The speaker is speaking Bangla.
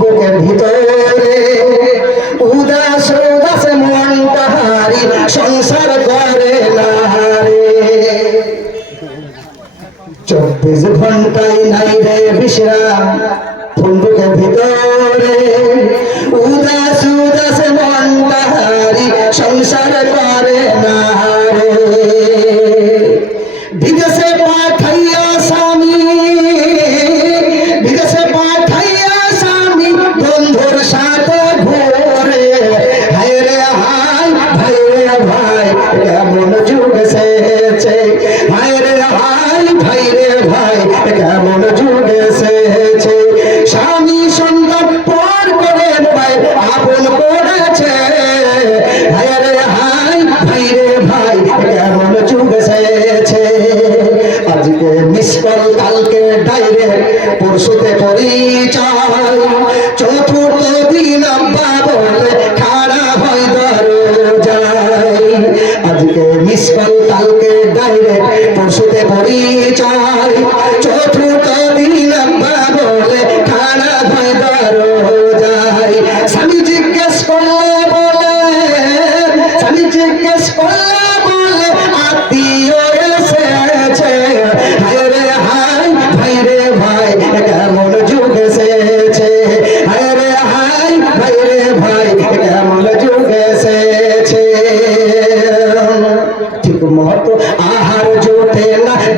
বুকের ভিতরে উদাস উদাস মন তাহারি সংসার করে চব্বিশ ঘন্টায় নাই রে বিশ্রাম। ফোনবুকের ভিতরে কেমন যুগ এসেছে। হায় রে হায় ভাই রে ভাই কেমন যুগ এসেছে। স্বামী সন্তান পর করে ভাই আপন করেছে। হায় রে হায় ভাই রে ভাই কেমন যুগ এসেছে। আজকে মিস কল কালকে ডাইরেক্ট পরশুতে পরিচয়। কালকে ডাইরেক্ট পরশুতে পরিচয় চতুর্থ আব্বা বলে খাড়া হয় দরজায় স্বামী জিজ্ঞেস করলে বলে, স্বামী জিজ্ঞেস করলে বলে, আত্মীয় এসেছে। হায় রে হায় ভাই রে ভাই, কেমন যুগ এসেছে। হায় রে হায় ভাই রে ভাই